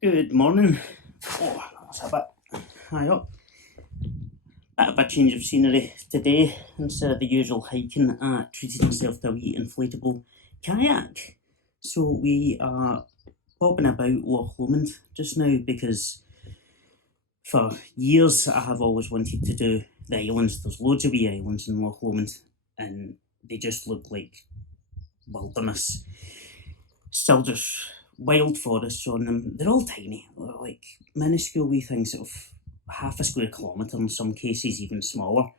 Good morning. Oh, that's a bit high up. Bit of a change of scenery today. Instead of the usual hiking, I treated myself to a wee inflatable kayak. So we are bobbing about Loch Lomond just now because for years I have always wanted to do the islands. There's loads of wee islands in Loch Lomond and they just look like wilderness. Still just wild forests on them. They're all tiny, like minuscule wee things of half a square kilometre, in some cases even smaller.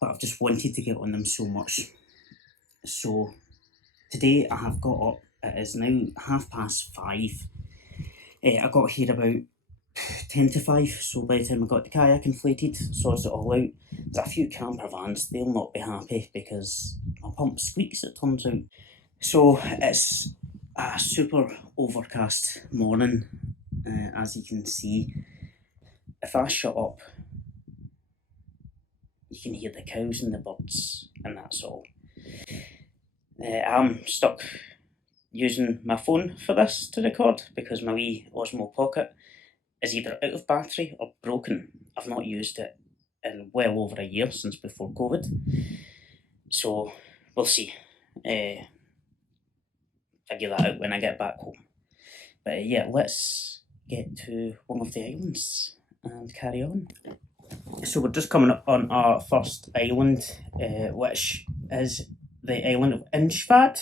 But I've just wanted to get on them so much. So today I have got up, it is now 5:30. I got here about 10 to 5, so by the time I got the kayak inflated, sorts it all out. There's a few camper vans, they'll not be happy because my pump squeaks, it turns out. So it's a super overcast morning, as you can see. If I shut up, you can hear the cows and the birds, and that's all. I'm stuck using my phone for this to record because my wee Osmo Pocket is either out of battery or broken. I've not used it in well over a year, since before COVID. So we'll see. Figure that out when I get back home. But yeah, let's get to one of the islands and carry on. So we're just coming up on our first island, which is the island of Inchfad.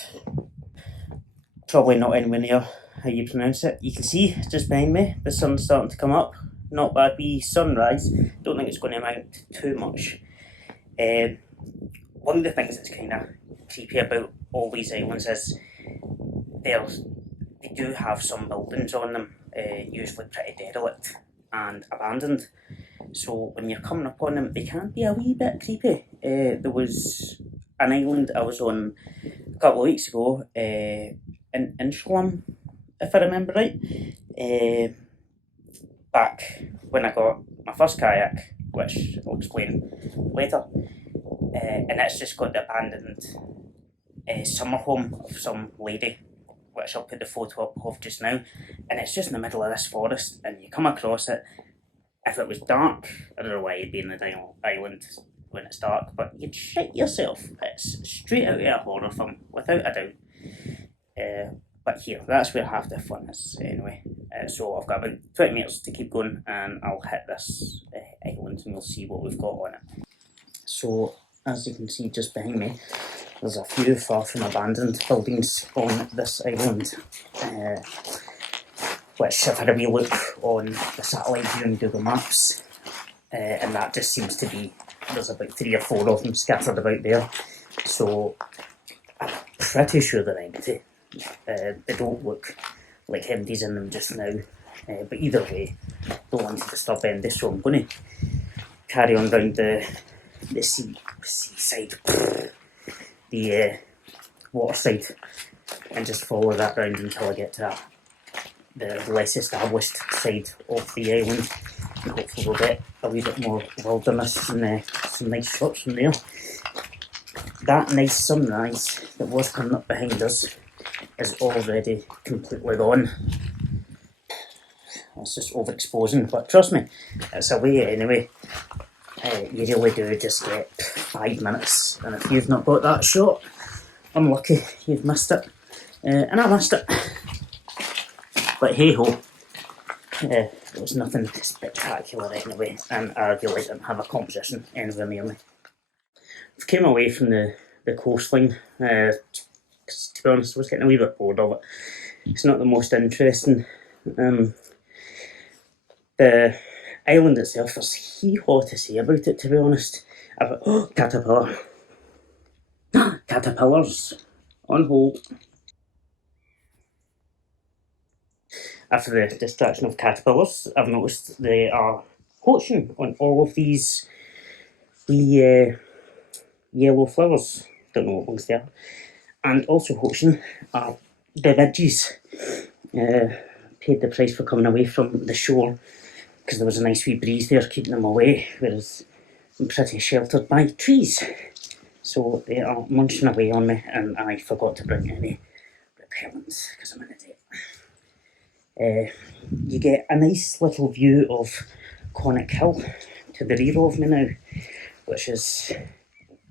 Probably not anywhere near how you pronounce it. You can see just behind me, the sun's starting to come up. Not bad wee sunrise. Don't think it's going to amount too much. One of the things that's kind of creepy about all these islands is they do have some buildings on them, usually pretty derelict and abandoned. So when you're coming up on them, they can be a wee bit creepy. There was an island I was on a couple of weeks ago, in Inchfad, if I remember right. Back when I got my first kayak, which I'll explain later. And it's just got the abandoned summer home of some lady, which I'll put the photo up of just now, and it's just in the middle of this forest, and you come across it. If it was dark, I don't know why you'd be in the island when it's dark, but you'd shit yourself. It's straight out of a horror film, without a doubt. But here, that's where half the fun is anyway. So I've got about 20 minutes to keep going, and I'll hit this island and we'll see what we've got on it. So, as you can see just behind me, there's a few far from abandoned buildings on this island, which I've had a wee look on the satellite view and Google Maps, and that just seems to be, there's about 3 or 4 of them scattered about there, so I'm pretty sure they're empty. They don't look like empties in them just now, but either way, don't want to disturb Andy, so I'm going to carry on round the seaside, the water side, and just follow that round until I get to the less established side of the island, and hopefully we'll get a wee bit more wilderness and some nice shots from there. That nice sunrise that was coming up behind us is already completely gone. It's just overexposing, but trust me, it's a way anyway. You really do just get 5 minutes, and if you've not got that shot, unlucky, you've missed it, and I missed it. But hey ho, it was nothing spectacular anyway, and I really didn't have a composition anywhere near me. I came away from the coastline, because to be honest I was getting a wee bit bored of it. It's not the most interesting. The island itself, there's hee-haw to say about it, to be honest. Caterpillar. Caterpillars. On hold. After the distraction of caterpillars, I've noticed they are poaching on all of these wee yellow flowers. Don't know what ones they are. And also poaching are the midges. Paid the price for coming away from the shore because there was a nice wee breeze there keeping them away, whereas I'm pretty sheltered by trees. So they are munching away on me, and I forgot to bring any repellents because I'm an idiot. You get a nice little view of Connacht Hill to the rear of me now, which is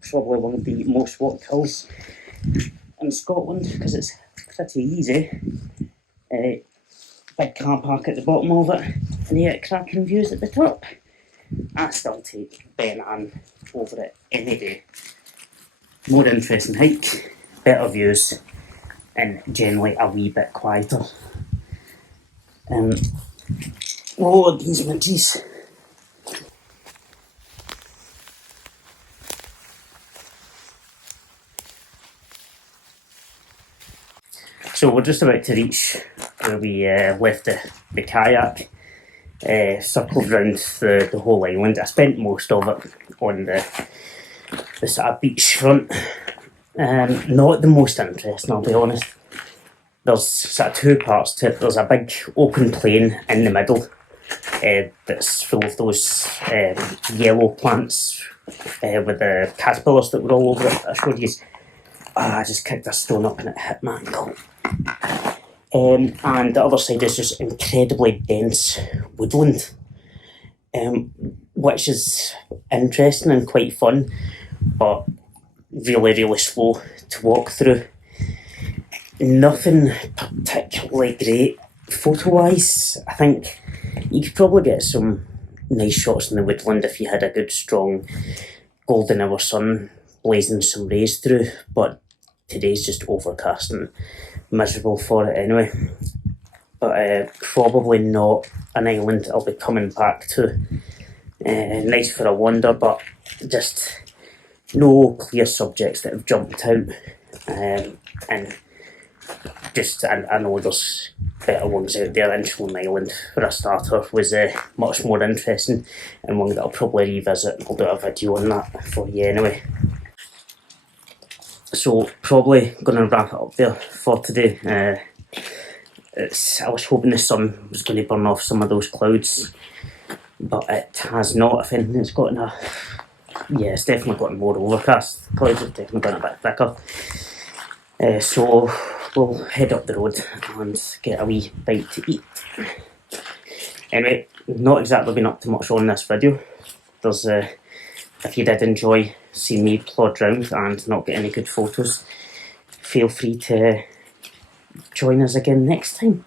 probably one of the most walked hills in Scotland because it's pretty easy. Big car park at the bottom of it, and you get cracking views at the top. I still take Ben Ann over it any day. More interesting hike, better views, and generally a wee bit quieter. Oh, these midges. So we're just about to reach where we left the kayak. Circled round the whole island. I spent most of it on the sort of beachfront. Not the most interesting, I'll be honest. There's sort of two parts to it. There's a big open plain in the middle that's full of those yellow plants with the caterpillars that were all over it. I showed you. I just kicked a stone up and it hit my ankle. And the other side is just incredibly dense woodland, which is interesting and quite fun, but really, really slow to walk through. Nothing particularly great photo-wise. I think you could probably get some nice shots in the woodland if you had a good strong golden hour sun blazing some rays through, but today's just overcast and miserable for it anyway. But probably not an island I'll be coming back to. Nice for a wander, but just no clear subjects that have jumped out. And just, I know there's better ones out there. Inchfad Island, for a starter, was much more interesting, and one that I'll probably revisit. I'll do a video on that for you anyway. So probably going to wrap it up there for today. I was hoping the sun was going to burn off some of those clouds, but it has not. If anything, it's gotten it's definitely gotten more overcast. Clouds have definitely gotten a bit thicker. So we'll head up the road and get a wee bite to eat. Anyway, not exactly been up to much on this video. There's if you did enjoy seeing me plod round and not get any good photos, feel free to join us again next time.